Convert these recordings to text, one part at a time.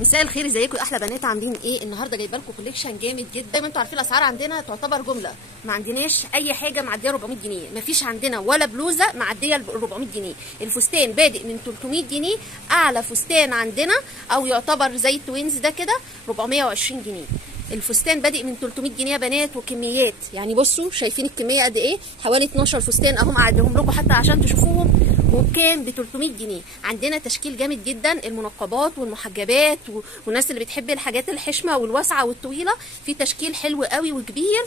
مساء الخير، ازيكم احلى بنات؟ عاملين ايه؟ النهارده جايبه لكم كوليكشن جامد جدا. زي ما انتم عارفين الاسعار عندنا تعتبر جمله، ما عندناش اي حاجه معديه 400 جنيه، ما فيش عندنا ولا بلوزه معديه 400 جنيه. الفستان بادئ من 300 جنيه، اعلى فستان عندنا او يعتبر زي التوينز ده كده 420 جنيه. الفستان بادئ من 300 جنيه يا بنات، وكميات يعني بصوا شايفين الكميه قد ايه؟ حوالي 12 فستان اهم اعدهم لكم حتى عشان تشوفوهم. وبكام؟ ب 300 جنيه. عندنا تشكيل جامد جدا، المنقبات والمحجبات والناس اللي بتحب الحاجات الحشمه والواسعه والطويله، في تشكيل حلو قوي وكبير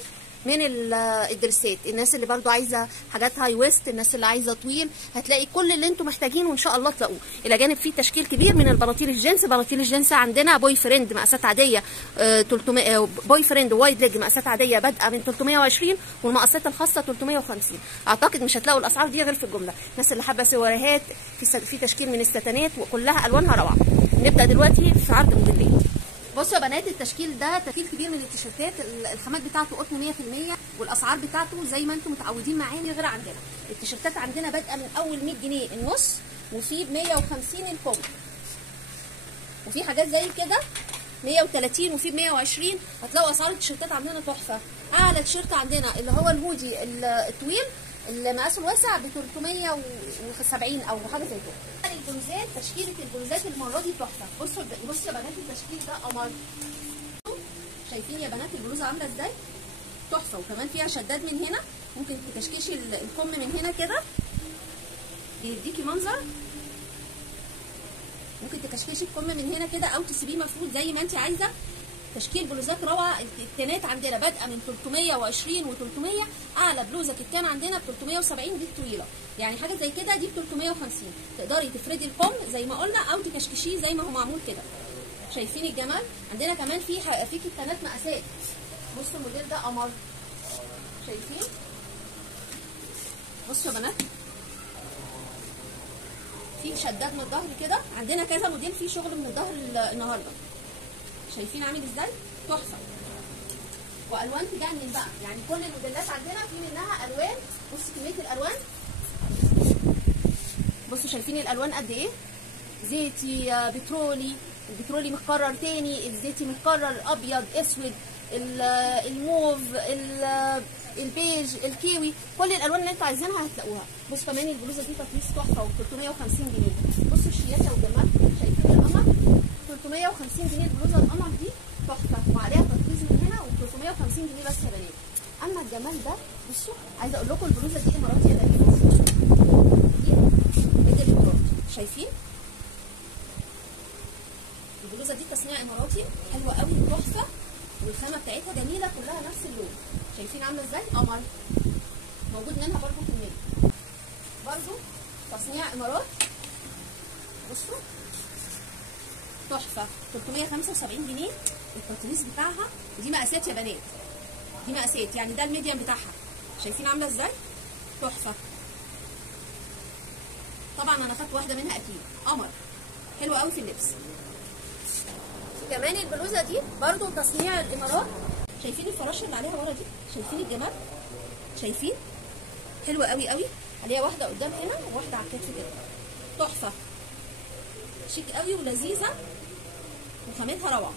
من الدرسات. الناس اللي برضو عايزه حاجات هاي ويست، الناس اللي عايزه طويل، هتلاقي كل اللي انتم محتاجينه ان شاء الله تلاقوه. الى جانب فيه تشكيل كبير من البناطيل الجينز. بناطيل الجينز عندنا بوي فريند مقاسات عاديه 300، بوي فريند وايد ليج مقاسات عاديه بادئه من 320، والمقاسات الخاصه 350. اعتقد مش هتلاقوا الاسعار دي غير في الجمله. الناس اللي حابه سواريهات، في تشكيل من الستانات وكلها الوانها روعه. نبدا دلوقتي في عرض موديلين. بصوا يا بنات، التشكيل ده تشكيل كبير من التيشيرتات، الخامات بتاعته قطن 100%، والاسعار بتاعته زي ما انتم متعودين معانا غير عندنا. التيشيرتات عندنا بادئه من اول 100 جنيه النص، وفي ب 150 الكم، وفي حاجات زي كده 130 وفي ب 120. هتلاقوا اسعار التيشيرتات عندنا تحفه. اعلى تيشيرت عندنا اللي هو الهودي الطويل اللي مقاسه الواسع ب 370 او حاجه زي كده. البلوزات، تشكيله البلوزات المره دي تحفه. بصوا يا بنات، التشكيل ده قمر. شايفين يا بنات البلوزه عامله ازاي؟ تحفه. وكمان فيها شداد من هنا، ممكن تكشكشي الكم من هنا كده بيديكي منظر. ممكن تكشكشي الكم من هنا كده او تسيبيه مفرود زي ما انت عايزه. تشكيل بلوزات روعه. الكتانات عندنا بادئه من 320 و300. اعلى بلوزه كتان عندنا ب 370، دي الطويله يعني حاجه زي كده، دي ب 350. تقدري تفردي الكم زي ما قلنا او تكشكشيه زي ما هو معمول كده. شايفين الجمال؟ عندنا كمان في كتانات مقاسات. بصوا الموديل ده قمر. شايفين؟ بصوا يا بنات، في شداد من الظهر كده. عندنا كذا موديل فيه شغل من الظهر النهارده. شايفين عامل ازاي؟ تحفه. والوان تجنن بقى، يعني كل الموديلات عندنا في منها الوان. بصوا كميه الالوان، بصوا شايفين الالوان قد ايه؟ زيتي، بترولي، البترولي متكرر تاني، الزيتي متكرر، ابيض، اسود، الموف، البيج، الكيوي، كل الالوان اللي انتوا عايزينها هتلاقوها. بصوا كمان البلوزه دي تطريز تحفه، و 350 جنيه. بصوا الشياكه والجمال. شايفين القمر؟ 350 جنيه البلوزه القمر دي تحفه، وعليها تطريز من هنا، و 350 جنيه بس يا بنات. اما الجمال ده بصوا، عايزه اقول لكم البلوزه دي اماراتي يا بنات. دي الاماراتي. شايفين البلوزه دي تصنيع اماراتي، حلوه قوي تحفه، والخامه بتاعتها جميله، كلها نفس اللون. شايفين عامله ازاي؟ قمر. موجود منها برضو كميه، برضو تصنيع امارات. بصوا تحفه، 375 جنيه التطريز بتاعها. ودي مقاسات يا بنات، دي مقاسات يعني ده الميديم بتاعها. شايفين عامله ازاي؟ تحفه. طبعا انا خدت واحده منها اكيد. قمر، حلوه قوي في اللبس. كمان البلوزه دي برضو تصنيع الامارات. شايفين الفراشه اللي عليها ورا دي؟ شايفين الجمال؟ شايفين؟ حلوه قوي قوي. عليها واحده قدام هنا وواحده على الكتف كده. تحفه، شيك قوي ولذيذه، وخامتها روعه.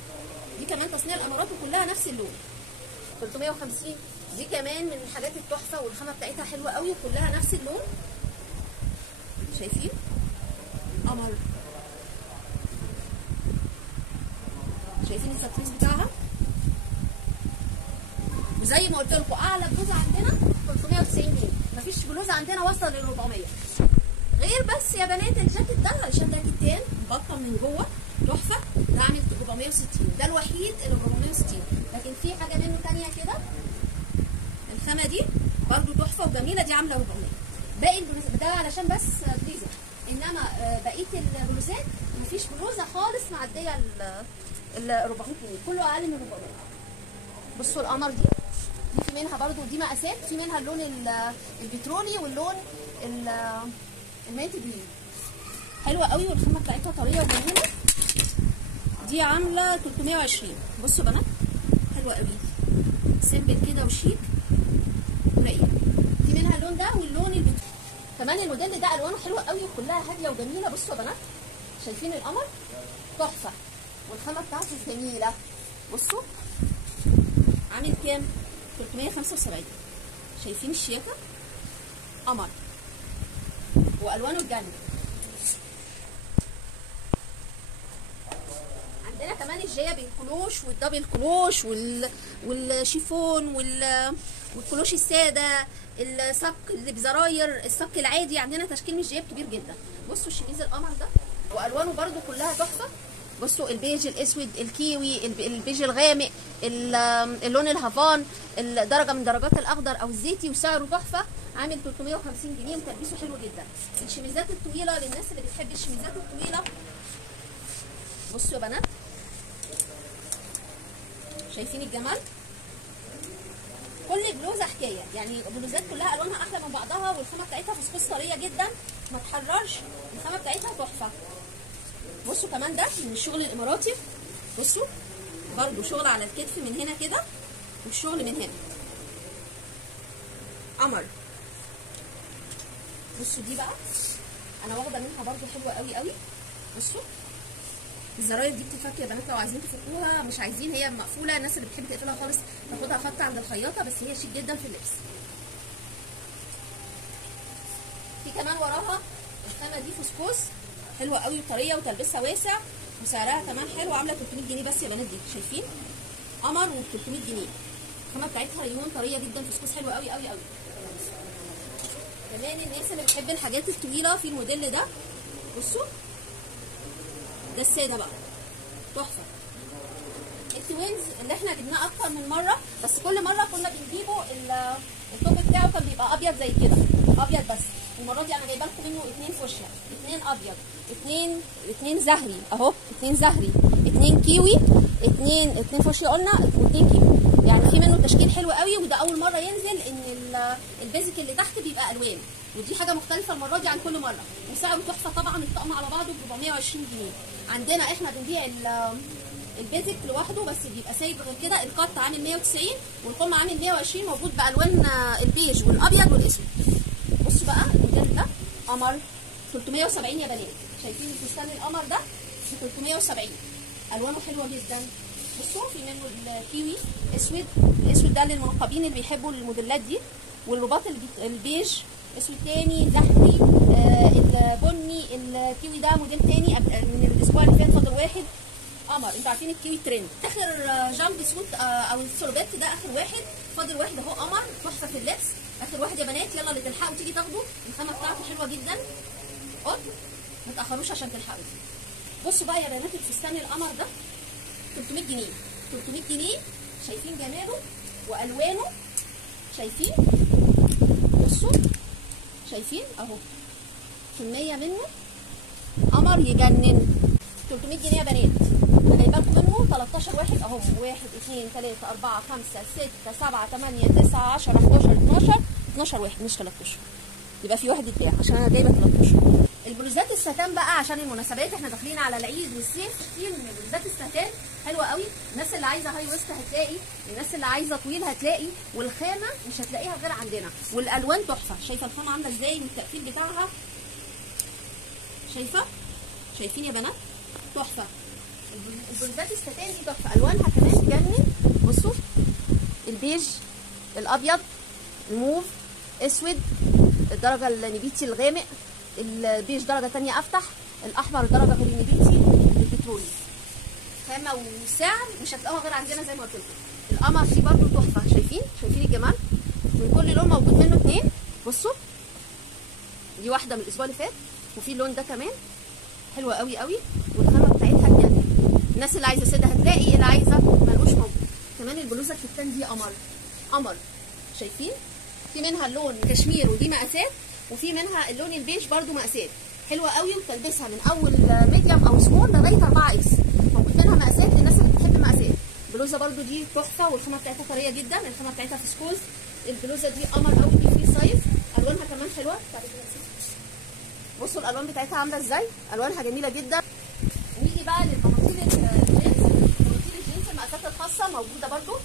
دي كمان تصنيع الامارات وكلها نفس اللون. 350. دي كمان من الحاجات التحفه، والخامه بتاعتها حلوه قوي وكلها نفس اللون. شايفين؟ قمر. شايفين التطريز بتاعها؟ وزي ما قلت لكم اعلى بلوزه عندنا 390 جنيه، مفيش بلوزه عندنا واصله لل 400. غير بس يا بنات الجاكيت ده، علشان ده كتان مبطن من جوه تحفه، ده عامل 460، ده الوحيد اللي 460. لكن في حاجه منه ثانيه كده، الخامه دي برده تحفه وجميله، دي عامله 400. باقي البلوزات ده علشان بس بليزر، انما بقيه البلوزات مفيش بلوزه خالص معديه ال 400 جنيه، كله اقل من 400. بصوا القمر دي في منها برضو، دي مقاسات، في منها اللون البترولي واللون الميت جرين، حلوه قوي، والخامه بتاعتها طريه وجميله. دي عامله 320. بصوا بنات، حلوه قوي، سيمبل كده وشيك ورقيقه. في منها اللون ده واللون البترولي. كمان الموديل ده الوانه حلوه قوي وكلها هاديه وجميله. بصوا يا بنات، شايفين القمر؟ تحفه. والخامه بتاعته جميله. بصوا عامل كام؟ 375. شايفين الشياكه؟ قمر والوانه تجنن. عندنا كمان الجياب الكلوش والدبل كلوش والشيفون والكلوش الساده، الصك اللي بزراير، الصك العادي. عندنا تشكيل من الجياب كبير جدا. بصوا الشميز القمر ده والوانه برده كلها تحفه. بصوا البيج الاسود، الكيوي، البيج الغامق، اللون الهافان، درجه من درجات الاخضر او الزيتي، وسعره تحفه. عامل 350 جنيه وتلبيسه حلو جدا. الشميزات الطويله للناس اللي بتحب الشميزات الطويله. بصوا يا بنات، شايفين الجمال؟ كل بلوزه حكايه، يعني البلوزات كلها الوانها احلى من بعضها، والخامه بتاعتها فسكوس طريه جدا ما تحررش، الخامه بتاعتها تحفه. بصوا كمان ده من الشغل الاماراتي. بصوا برضو شغل على الكتف من هنا كده، والشغل من هنا قمر. بصوا دي بقى انا واخده منها برضو حلوه قوي قوي. بصوا الزراير دي بتتفك يا بنات لو عايزين تفكوها، مش عايزين هي مقفوله، الناس اللي بتحب تقفلها خالص تاخدها فك عند الخياطه، بس هي شيك جدا في اللبس. في كمان وراها الخامه دي فسكوس حلوه قوي وطريه وتلبسها واسع، وسعرها كمان حلو، عامله 300 جنيه بس يا بنات. دي شايفين قمر و 300 جنيه. الخامه بتاعتها ريون طريه جدا، فسكوس حلو قوي قوي قوي. كمان الناس اللي بتحب الحاجات الطويله في الموديل ده. بصوا ده الساده بقى تحفه. التوينز اللي احنا جبناه اكتر من مره، بس كل مره كنا بنجيبه التوب بتاعه كان بيبقى ابيض زي كده، ابيض بس. المره دي انا جايبه لكم منه 2 فوشيا، 2 ابيض، 2 زهري اهو، 2 زهري، 2 كيوي، 2 فوشيا قلنا، و2 كيوي. يعني في منه تشكيل حلو قوي، وده اول مره ينزل ان البيزك اللي تحت بيبقى الوان، ودي حاجه مختلفه المره دي عن كل مره، وسعره تحفه طبعا. الطقم على بعضه ب 420 جنيه. عندنا احنا بنبيع البيزك لوحده بس بيبقى سايب غير كده. القط عامل 190 والقمه عامل 120، موجود بالوان البيج والابيض والاسود. بصوا بقى الموديل ده قمر 370 يا بنات. شايفين الفستان القمر ده ب 370، الوانه حلوه جدا. بصوا في منه الكيوي اسود، الاسود ده للمنقبين اللي بيحبوا الموديلات دي، والرباط البيج اسود تاني، زهري، البني. الكيوي ده موديل تاني من الاسبوع اللي فات، فاضل واحد قمر. انتوا عارفين الكيوي ترند. اخر جامب سوت او السوربات ده اخر واحد، فاضل واحد اهو قمر تحفه في اللبس. اخر واحد يا بنات، يلا اللي تلحقوا تيجي تاخدوا. الخامه بتاعته حلوه جدا، قطن، ما تاخروش عشان تلحقوا. بصوا بقى يا بنات الفستان القمر ده 300 جنيه، 300 جنيه. شايفين جماله والوانه؟ شايفين؟ بصوا شايفين اهو، كميه منه قمر يجنن. 300 جنيه يا بنات. انا جايبه لكم منه 13 واحد اهو، 1 2 3 4 5 6 7 8 9 10 11 12 واحد، مش 13. يبقى في واحد يتباع عشان انا جايبه 13. البلوزات الستان بقى عشان المناسبات، احنا داخلين على العيد والصيف، كتير من البلوزات الستان حلوه قوي. الناس اللي عايزه هاي ويست هتلاقي، الناس اللي عايزه طويل هتلاقي، والخامه مش هتلاقيها غير عندنا، والالوان تحفه. شايفه الخامه عامله ازاي والتقفيل بتاعها؟ شايفين يا بنات؟ تحفه. البلوزات الستان دي تحفه، الوانها كمان تجنن. بصوا البيج، الابيض، الموف، اسود، الدرجه النبيتي الغامق، البيج درجه ثانيه افتح، الاحمر درجه غير النبيتي البترولي. خامه وسعر مش هتلاقوها غير عندنا زي ما قلت لكم. القمر فيه برده تحفه. شايفين الجمال؟ من كل لون موجود منه 2. بصوا دي واحده من الاسبوع اللي فات، وفي اللون ده كمان حلوه قوي قوي، والخامه بتاعتها تجنن. الناس اللي عايزه ساده هتلاقي، اللي عايزه ملوش موجود. كمان البلوزه الكتان دي قمر. شايفين؟ في منها اللون كشمير ودي مقاسات، وفي منها اللون البيج برده مقاسات حلوه قوي، وتلبسها من اول ميديوم او سمول لغايه 4 اكس. موجود منها مقاسات للناس اللي بتحب مقاسات. البلوزه برده دي تحفه، والخامه بتاعتها طريه جدا، الخامه بتاعتها فسكوز. البلوزه دي قمر قوي، دي فري سايز، الوانها كمان حلوه. بصوا الالوان بتاعتها عامله ازاي، الوانها جميله جدا. نيجي بقى للبناطيل الجينز. بناطيل الجينز المقاسات الخاصه موجوده برده،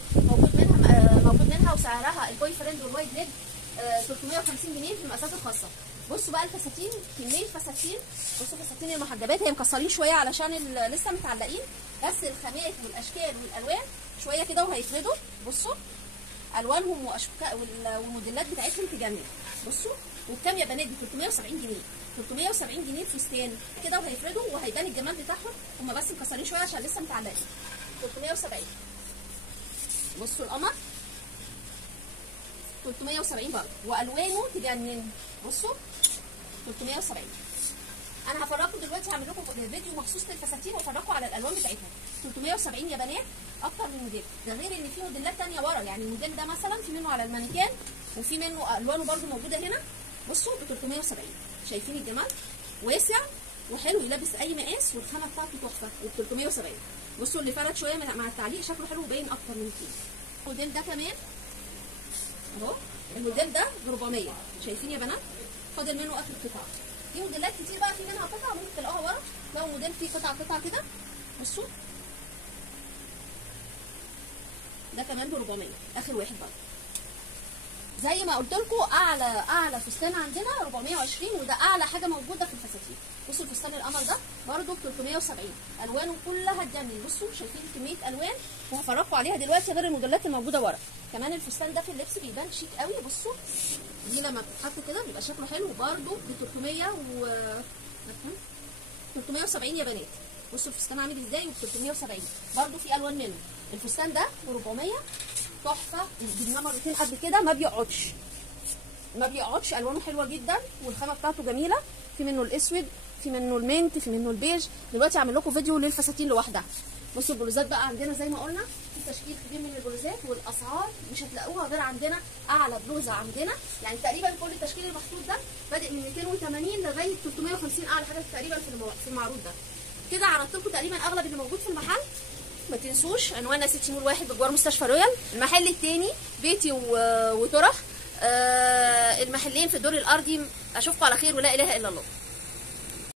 موجود منها وسعرها البوي فريند والوايد ليج 350 جنيه في المقاسات الخاصه. بصوا بقى الفساتين، كميه فساتين. بصوا فساتين المحجبات، هي مكسرين شويه علشان لسه متعلقين، بس الخامات والاشكال والالوان شويه كده وهيفردوا. بصوا الوانهم والموديلات بتاعتهم تجنن. بصوا وبكام يا بنات؟ ب 370 جنيه. 370 جنيه الفستان كده وهيفردوا وهيبان الجمال بتاعهم. هم بس مكسرين شويه عشان لسه متعلقين. 370. بصوا القمر 370 برضه والوانه تجنن. بصوا 370. انا هفرجكم دلوقتي، هعمل لكم فيديو مخصوص للفساتين وافرجكم على الالوان بتاعتها. 370 يا بنات، اكتر من موديل. ده غير ان في موديلات ثانيه ورا، يعني الموديل ده مثلا في منه على المانيكان وفي منه الوانه برده موجوده هنا. بصوا ب 370. شايفين الجمال؟ واسع وحلو يلبس اي مقاس والخامه بتاعته تحفه وب 370. بصوا اللي فرد شويه مع التعليق شكله حلو وباين اكتر من كده. الموديل ده كمان اهو، الموديل ده ب 400. شايفين يا بنات؟ فاضل منه اخر قطعه. في موديلات كتير بقى، في منها قطع ممكن تلاقوها ورا. لو موديل فيه قطع كده بصوا ده كمان ب 400 اخر واحد برضه. زي ما قلت لكم اعلى فستان عندنا 420 وده اعلى حاجه موجوده في الفساتين. بصوا الفستان القمر ده برده ب 370. الوانه كلها تجنن. بصوا شايفين كميه الوان وهفرجكم عليها دلوقتي غير الموديلات الموجوده ورا. كمان الفستان ده في اللبس بيبان شيك قوي. بصوا دي لما بتتحط كده بيبقى شكله حلو برده ب 370 يا بنات. بصوا الفستان عامل ازاي وب 370 برده. في الوان منه. الفستان ده ب 400 تحفه. جبناه مرتين قبل كده ما بيقعدش. الوانه حلوه جدا والخامه بتاعته جميله. في منه الاسود، في منه المنت، في منه البيج. دلوقتي هعمل لكم فيديو للفساتين لوحدها. بصوا البلوزات بقى عندنا زي ما قلنا في تشكيل كبير من البلوزات، والاسعار مش هتلاقوها غير عندنا. اعلى بلوزه عندنا يعني تقريبا كل التشكيل المحطوط ده بادئ من 280 لغايه 350 اعلى حاجه تقريبا في المعروض ده. كده عرضت لكم تقريبا اغلب اللي موجود في المحل. ما تنسوش عنواننا سيتي مول 1 بجوار مستشفى رويال. المحل الثاني بيتي وترح. المحلين في الدور الارضي. اشوفكم على خير ولا اله الا الله.